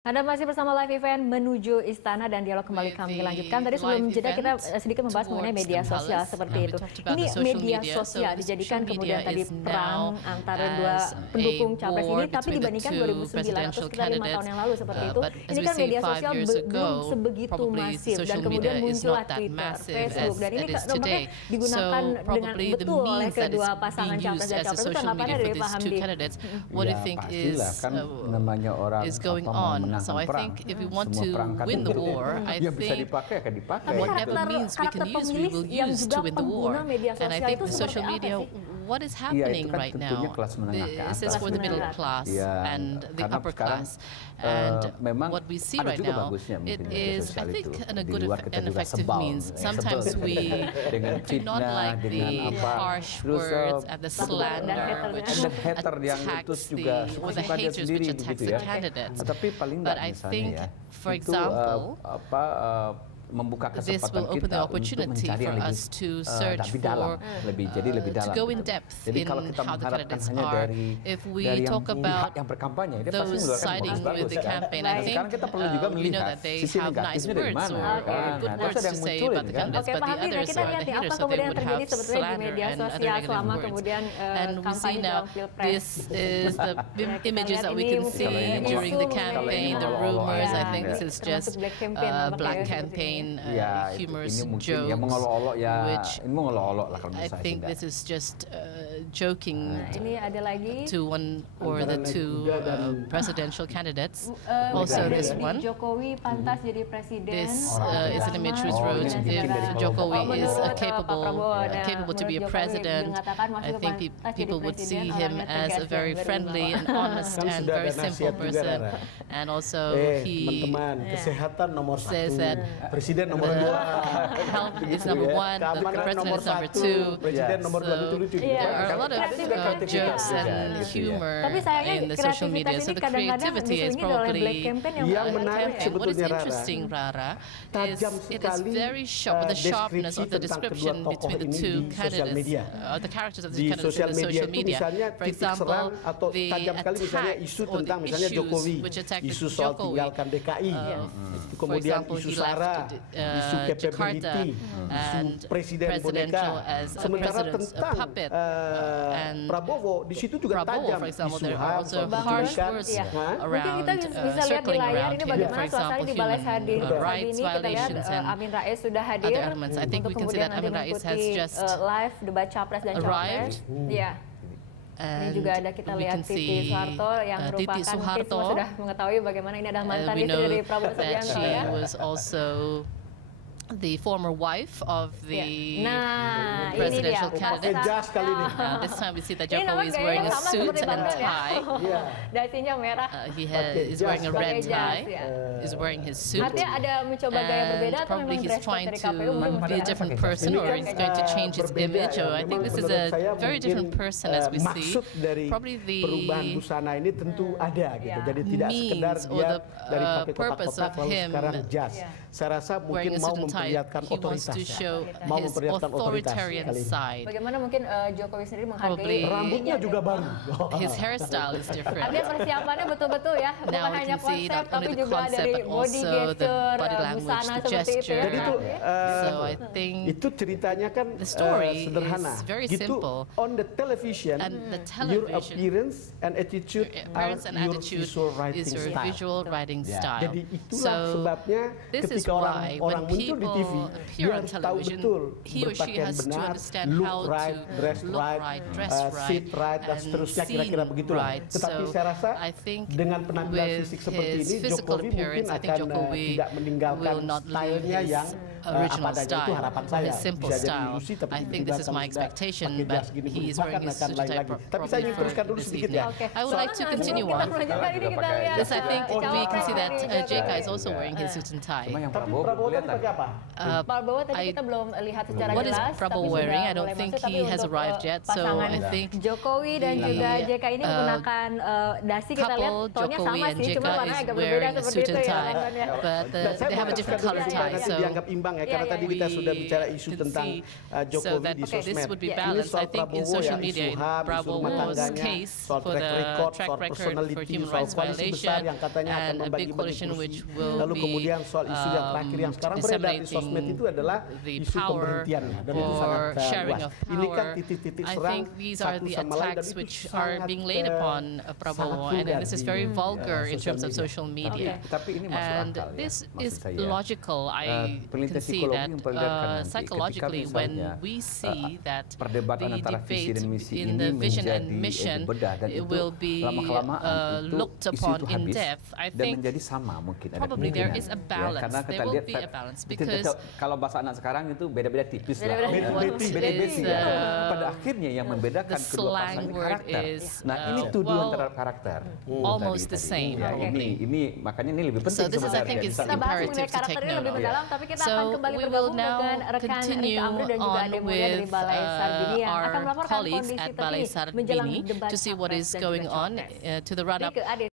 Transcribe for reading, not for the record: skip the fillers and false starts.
Anda masih bersama live event menuju istana dan dialog kembali kami lanjutkan. Tadi sebelum jeda kita sedikit membahas mengenai media sosial seperti itu. Ini media sosial dijadikan kemudian tadi perang antara dua pendukung capres ini, tapi dibandingkan 2009 atau sekitar 5 tahun yang lalu seperti itu, ini kan media sosial belum sebegitu masif dan kemudian muncullah Twitter, Facebook, dan ini nampaknya digunakan dengan betul oleh kedua pasangan capres dan capres. Itu tanggapannya dari Pak Hamdi. Pastilah kan namanya orang So I think if we want to win the war, I think whatever means we can use, we will use to win the war. And I think the social media, what is happening right now, this is for the middle class and the upper class. And what we see right now, it is, I think, a good and effective means. Sometimes we do not like the harsh words and the slander which attacks the haters which attacks the candidates. But I think, for example, this will open the opportunity for us to search for, to go in depth in how the candidates are. If we talk about those siding with the campaign, I think we know that they have nice words or good words to say about the candidates, but the others are the haters, so they would have slander and other negative words. And we see now, this is the images that we can see during the campaign, the rumors. I think this is just a black campaign. Humorous joke, which I think this is just joking to one or the two presidential candidates. Also this one, this is an image which wrote, if Jokowi is capable to be a president, I think people would see him as a very friendly and honest and very simple person. And also he says that health is number one, the president is number two. So there are a lot of jokes and humor in the social media. So the creativity is probably campaign. What is interesting, Rara, is it is very sharp, the sharpness of the description between the two candidates, the characters of the candidates in the social media. For example, the attacks or the issues which attack Jokowi. For example, he left Jakarta and presidential as a president's puppet. And Prabowo, for example, there are also harsh words around, circling around him. For example, human rights violations and other elements. I think we can see that Amin Rais has just arrived. Ini juga ada kita lihat Titi Soeharto yang merupakan mungkin semua sudah mengetahui bagaimana ini adalah mantan istri dari Prabowo Subianto ya. Was also the former wife of the presidential candidate. This time we see that Jokowi is wearing a suit and tie. Dasinya merah. He is wearing a red tie. Is wearing his suit. Artinya ada mencoba gaya berbeda atau probably he's trying to be a different person, or he's going to change his image. Or I think this is a very different person as we see. Probably the means or the purpose of him wearing a suit and tie. He wants to show his authoritarian side. Bagaimana mungkin Jokowi sendiri menghargai rambutnya juga baru. His hairstyle is different. Artinya persiapannya betul-betul ya, bukan hanya konsep tapi juga dari body gesture, busana seperti itu. Jadi itu, so I think itu ceritanya kan sederhana. Gitu. On the television, your appearance and attitude are your visual writing style. Jadi itulah sebabnya ketika orang muncul di TV, dia harus tahu betul berpakaian benar, look right, dress right, sit right, dan seterusnya, kira-kira begitulah. Tetapi saya rasa dengan penampilan fisik seperti ini, Jokowi mungkin akan tidak meninggalkan stylenya yang original style, his simple style. I think this is my expectation, but he is wearing his suit and tie probably for this evening. I would like to continue on. This, I think we can see that JK is also wearing his suit and tie. Prabowo tadi pakai apa? Prabowo tadi kita belum lihat secara jelas. What is Prabowo wearing? I don't think he has arrived yet. So I think Jokowi dan juga JK ini menggunakan dasi, kita lihat tonnya sama sih, cuma warnanya agak berbeda seperti itu ya. But they have a different color tie. So dianggap imbang ya, karena tadi kita sudah bicara isu tentang Jokowi di sosmed. Ini soal Prabowo ya, isu HAM, isu rumah tangganya, soal track record, soal personality, soal koalisi besar yang katanya akan membagi-bagi kursi. Lalu kemudian soal isu yang terakhir yang sekarang beredar di sosmed itu adalah isu pemberhentian, dan itu sangat luas. Ini kan titik-titik serang satu sama lain, dan itu sangat Prabowo, and this is very vulgar in terms of social media. And this is logical. I can see that psychologically when we see that the debate in the vision and mission will be looked upon in depth. I think probably there is a balance. There will be a balance because kalau bahasa anak sekarang itu beda-beda tipis lah. Beda-beda. Pada akhirnya yang membedakan kedua pasangan ini karakter. Nah, ini tuduhan terhadap karakter. Almost the same. Ya, ini makanya ini lebih penting sebenarnya. Kita bahas mengenai karakter ini lebih mendalam, tapi kita akan kembali bergabung dengan rekan Rika Amru dan juga Ade Mulia dari Balai Sarbini yang akan melaporkan kondisi terkini menjelang debat to see what is going on to the run-up